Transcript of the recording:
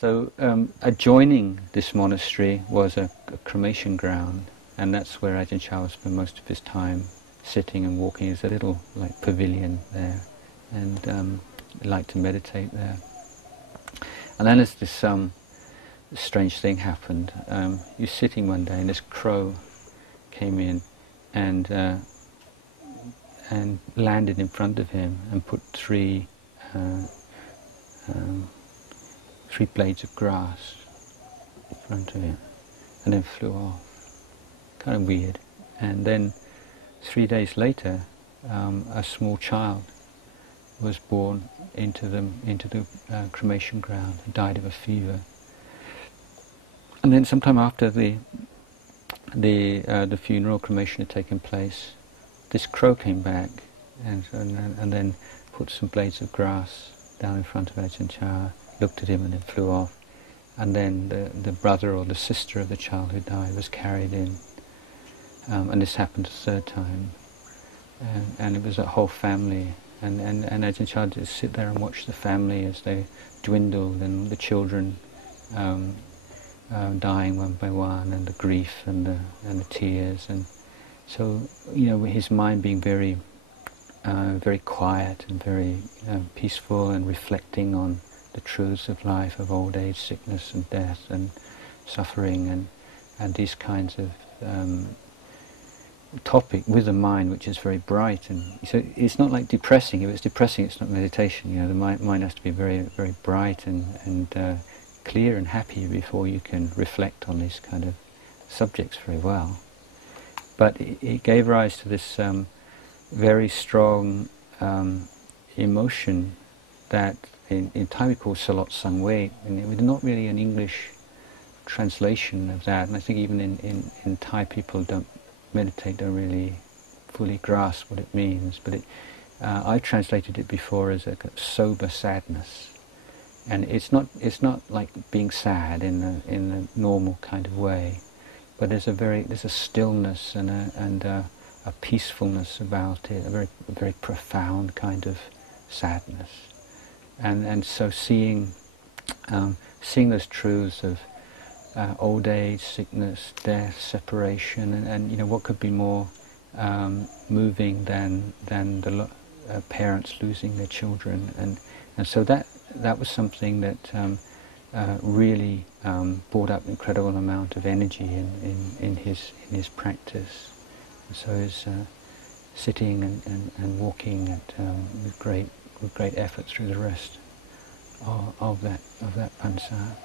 So adjoining this monastery was a cremation ground, and that's where Ajahn Chah would spend most of his time sitting and walking. There's a little like pavilion there, and he liked to meditate there. And then as this strange thing happened, he was sitting one day and this crow came in and landed in front of him and put three blades of grass in front of him, and then flew off. Kind of weird. And then 3 days later, a small child was born into the cremation ground and died of a fever. And then sometime after the funeral cremation had taken place, this crow came back and then put some blades of grass down in front of Ajahn Chah, looked at him and then flew off. And then the brother or the sister of the child who died was carried in. And this happened a third time. And it was a whole family. And Ajahn Chah would just sit there and watch the family as they dwindled, and the children dying one by one, and the grief and the tears. And so, his mind being very quiet and very peaceful, and reflecting on the truths of life, of old age, sickness and death and suffering, and these kinds of topic with a mind which is very bright. And so it's not like depressing. If it's depressing, it's not meditation. The mind has to be very, very bright and clear and happy before you can reflect on these kind of subjects very well. But it gave rise to this very strong emotion that in Thai we call Salot Sangwe, and it was not really an English translation of that. And I think even in Thai people don't really fully grasp what it means. But I translated it before as a sober sadness, and it's not like being sad in a normal kind of way, but there's a stillness and a peacefulness about it, a very profound kind of sadness, and so seeing those truths of old age, sickness, death, separation, and what could be more moving than the parents losing their children, and so that was something that really brought up incredible amount of energy in his practice. And so he's sitting and walking with great effort through the rest of that pansa.